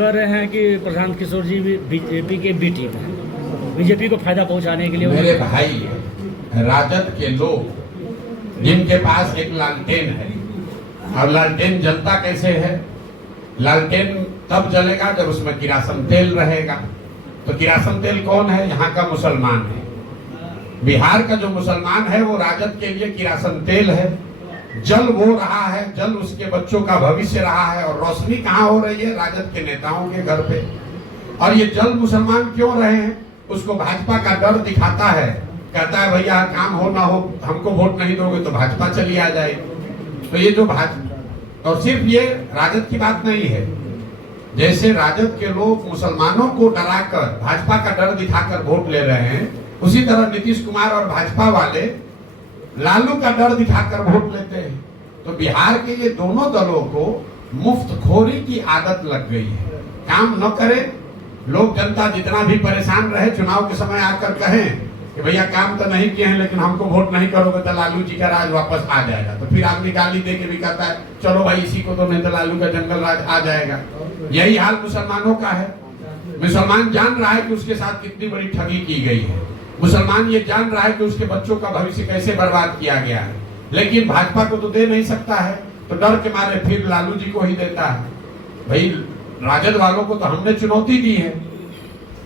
कह रहे हैं कि प्रशांत किशोर जी बीजेपी के बी टीम है, बीजेपी को फायदा पहुंचाने के लिए। मेरे भाई, राजद के लोग जिनके पास एक लालटेन है, और लालटेन जलता कैसे है? लालटेन तब जलेगा जब उसमें किरासन तेल रहेगा। तो किरासन तेल कौन है? यहाँ का मुसलमान है। बिहार का जो मुसलमान है वो राजद के लिए किरासन तेल है। जल वो रहा है, जल उसके बच्चों का भविष्य रहा है, और रोशनी कहाँ हो रही है? राजद के नेताओं के घर पे। और ये जल मुसलमान क्यों रहे हैं? उसको भाजपा का डर दिखाता है, कहता है भैया काम हो ना हो, हमको वोट नहीं दोगे तो भाजपा चली आ जाएगी। तो ये जो भाजपा, और सिर्फ ये राजद की बात नहीं है, जैसे राजद के लोग मुसलमानों को डराकर, भाजपा का डर दिखाकर वोट ले रहे हैं, उसी तरह नीतीश कुमार और भाजपा वाले लालू का डर दिखाकर वोट लेते हैं। तो बिहार के ये दोनों दलों को मुफ्तखोरी की आदत लग गई है। काम न करे, लोग जनता जितना भी परेशान रहे, चुनाव के समय आकर कहें कि भैया काम तो नहीं किए हैं लेकिन हमको वोट नहीं करोगे तो लालू जी का राज वापस आ जाएगा। तो फिर आदमी गाली दे के भी कहता है चलो भाई इसी को, तो नहीं तो लालू का जंगल राज आ जाएगा। यही हाल मुसलमानों का है। मुसलमान जान रहा है कि उसके साथ कितनी बड़ी ठगी की गई है। मुसलमान ये जान रहा है कि उसके बच्चों का भविष्य कैसे बर्बाद किया गया है, लेकिन भाजपा को तो दे नहीं सकता है, तो डर के मारे फिर लालू जी को ही देता है। भाई राजद वालों को तो हमने चुनौती दी है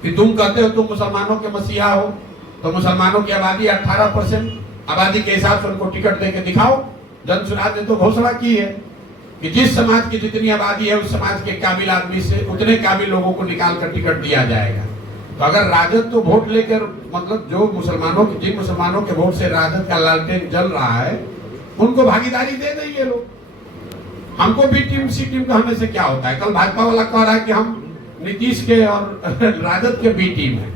कि तुम कहते हो तुम मुसलमानों के मसीहा हो, तो मुसलमानों की आबादी 18% आबादी के हिसाब से उनको टिकट दे के दिखाओ। जन सुराज ने तो घोषणा की है कि जिस समाज की जितनी आबादी है उस समाज के काबिल आदमी से उतने काबिल लोगों को निकाल कर टिकट दिया जाएगा। तो अगर राजद तो वोट लेकर, मतलब जो मुसलमानों के, जिन मुसलमानों के वोट से राजद का लालटेन जल रहा है, उनको भागीदारी दे देंगे लोग। हमको बी टीम सी टीम कहने से क्या होता है? कल भाजपा वाला कह रहा है कि हम नीतीश के और राजद के बी टीम है।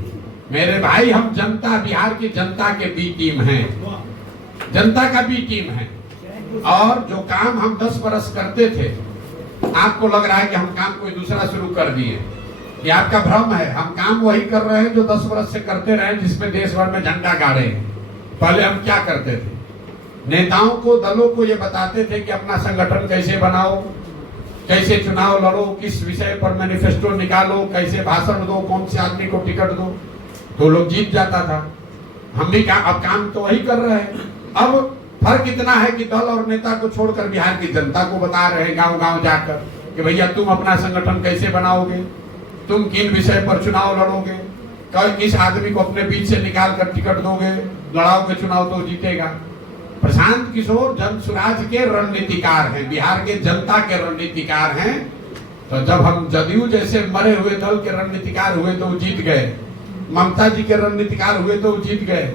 मेरे भाई, हम जनता, बिहार की जनता के बी टीम हैं, जनता का बी टीम है। और जो काम हम 10 बरस करते थे, आपको लग रहा है कि हम काम कोई दूसरा शुरू कर दिए, ये आपका भ्रम है। हम काम वही कर रहे हैं जो 10 बरस से करते रहे, जिसमें देश भर में झंडा गाड़े हैं। पहले हम क्या करते थे? नेताओं को, दलों को ये बताते थे कि अपना संगठन कैसे बनाओ, कैसे चुनाव लड़ो, किस विषय पर मैनिफेस्टो निकालो, कैसे भाषण दो, कौन से आदमी को टिकट दो, तो लोग जीत जाता था। हम भी अब काम तो वही कर रहे हैं। अब फर्क इतना है कि दल और नेता को छोड़कर बिहार की जनता को बता रहे हैं गांव गांव जाकर कि भैया तुम अपना संगठन कैसे बनाओगे, तुम किन विषय पर चुनाव लड़ोगे, किस आदमी को अपने बीच से निकाल कर टिकट दोगे, लड़ाओगे चुनाव तो जीतेगा। प्रशांत किशोर जन सुराज के रणनीतिकार हैं, बिहार के जनता के रणनीतिकार हैं। तो जब हम जदयू जैसे मरे हुए दल के रणनीतिकार हुए तो वो जीत गए, ममता जी के रणनीतिकार हुए तो वो जीत गए,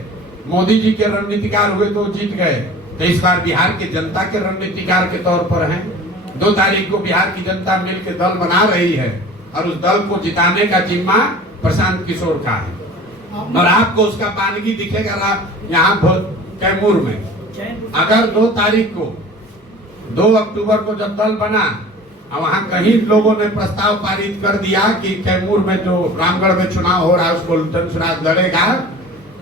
मोदी जी के रणनीतिकार हुए तो जीत गए। तो इस बार बिहार की जनता के रणनीतिकार के तौर पर हैं। 2 तारीख को बिहार की जनता मिलकर दल बना रही है, और उस दल को जिताने का जिम्मा प्रशांत किशोर का है। और आपको उसका बानगी दिखेगा यहाँ कैमूर में। अगर 2 तारीख को, 2 अक्टूबर को जब दल बना, वहां कहीं लोगों ने प्रस्ताव पारित कर दिया कि कैमूर में जो रामगढ़ में चुनाव हो रहा है उसको जन सुराज लड़ेगा,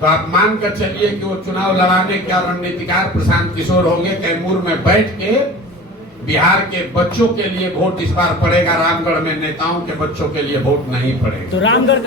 तो आप मान कर चलिए कि वो चुनाव लड़ाने के रणनीतिकार प्रशांत किशोर होंगे। कैमूर में बैठ के बिहार के बच्चों के लिए वोट इस बार पड़ेगा, रामगढ़ में नेताओं के बच्चों के लिए वोट नहीं पड़ेगा। तो रामगढ़